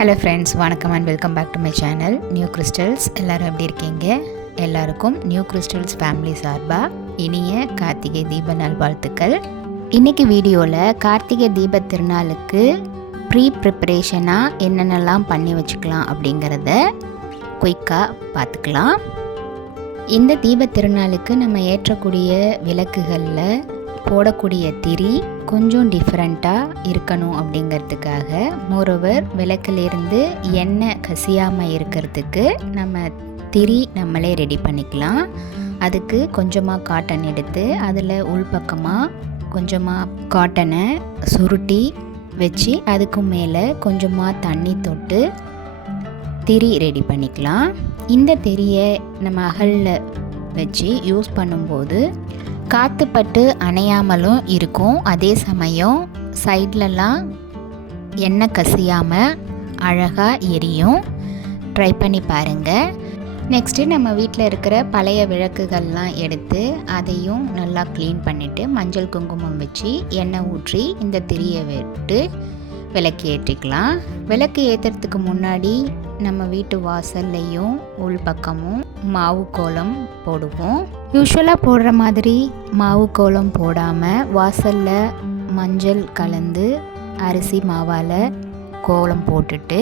Hello friends வணக்கம் and welcome back to my channel New Crystals எல்லோரும் எப்படி இருக்கீங்க? எல்லாருக்கும் நியூ கிறிஸ்டல்ஸ் ஃபேமிலி சார்பாக இனிய கார்த்திகை தீப நல்வாழ்த்துக்கள் இன்றைக்கி வீடியோவில் கார்த்திகை தீப திருநாளுக்கு ப்ரீ ப்ரிப்பரேஷனாக என்னென்னலாம் பண்ணி வச்சுக்கலாம் அப்படிங்கிறத குயிக்காக பார்த்துக்கலாம். இந்த தீப திருநாளுக்கு நம்ம ஏற்றக்கூடிய விளக்குகளில் போடக்கூடிய திரி கொஞ்சம் டிஃப்ரெண்ட்டாக இருக்கணும் அப்படிங்கிறதுக்காக. மோரோவர் விளக்கிலிருந்து எண்ணெய் கசியாமல் இருக்கிறதுக்கு நம்ம திரி நம்மளே ரெடி பண்ணிக்கலாம். அதுக்கு கொஞ்சமாக காட்டன் எடுத்து அதில் உள்பக்கமாக கொஞ்சமாக காட்டனை சுருட்டி வச்சு அதுக்கு மேலே கொஞ்சமாக தண்ணி தொட்டு திரி ரெடி பண்ணிக்கலாம். இந்த திரியை நம்ம அகலில் வச்சு யூஸ் பண்ணும்போது காற்றுப்பட்டு அணையாமலும் இருக்கும். அதே சமயம் சைட்லலாம் எண்ணெய் கசியாமல் அழகாக எரியும். ட்ரை பண்ணி பாருங்கள் நெக்ஸ்ட்டு நம்ம வீட்டில் இருக்கிற பழைய விளக்குகள்லாம் எடுத்து அதையும் நல்லா க்ளீன் பண்ணிவிட்டு மஞ்சள் குங்குமம் வச்சு எண்ணெய் ஊற்றி இந்த திரியை விட்டு விளக்கு ஏற்றிக்கலாம். விளக்கு ஏற்றுறதுக்கு முன்னாடி நம்ம வீட்டு வாசல்லையும் உள் பக்கமும் மாவு கோலம் போடுவோம். யூஸ்வலாக போடுற மாதிரி மாவு கோலம் போடாமல் வாசலில் மஞ்சள் கலந்து அரிசி மாவால் கோலம் போட்டுட்டு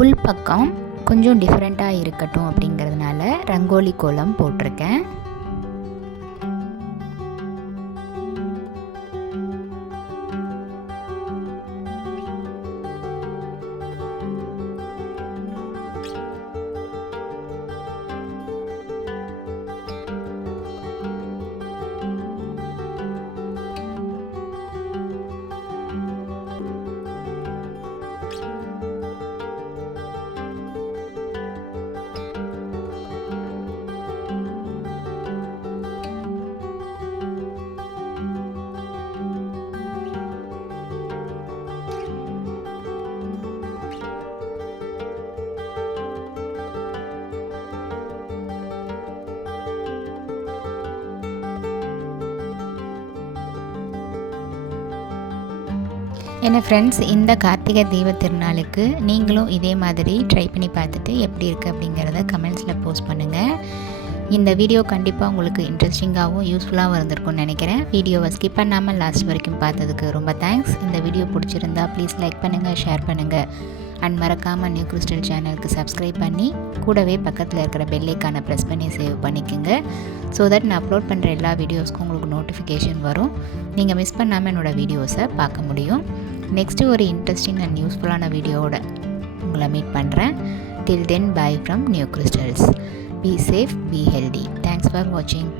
உள் பக்கம் கொஞ்சம் டிஃப்ரெண்ட்டாக இருக்கட்டும் அப்படிங்கிறதுனால ரங்கோலி கோலம் போட்டிருக்கேன். என்ன ஃப்ரெண்ட்ஸ் இந்த கார்த்திகை தீப திருநாளுக்கு நீங்களும் இதே மாதிரி ட்ரை பண்ணி பார்த்துட்டு எப்படி இருக்குது அப்படிங்கிறத கமெண்ட்ஸில் போஸ்ட் பண்ணுங்கள் இந்த வீடியோ கண்டிப்பாக உங்களுக்கு இன்ட்ரெஸ்டிங்காகவும் யூஸ்ஃபுல்லாகவும் இருந்திருக்கும்னு நினைக்கிறேன். வீடியோவை ஸ்கிப் பண்ணாமல் லாஸ்ட் வரைக்கும் பார்த்ததுக்கு ரொம்ப தேங்க்ஸ் இந்த வீடியோ பிடிச்சிருந்தா ப்ளீஸ் லைக் பண்ணுங்கள் ஷேர் பண்ணுங்கள் அண்ட் மறக்காமல் நியூ கிறிஸ்டல் சேனலுக்கு சப்ஸ்கிரைப் பண்ணி கூடவே பக்கத்தில் இருக்கிற பெல்லைக்கான ப்ரெஸ் பண்ணி சேவ் பண்ணிக்கோங்க. ஸோ தட் நான் அப்லோட் பண்ணுற எல்லா வீடியோஸ்க்கும் உங்களுக்கு நோட்டிஃபிகேஷன் வரும். நீங்கள் மிஸ் பண்ணாமல் என்னோடய வீடியோஸை பார்க்க முடியும். நெக்ஸ்ட்டு ஒரு இன்ட்ரெஸ்டிங் அண்ட் யூஸ்ஃபுல்லான வீடியோவோட உங்களை மீட் பண்ணுறேன் till then bye from New Crystals be safe be healthy thanks for வாட்சிங்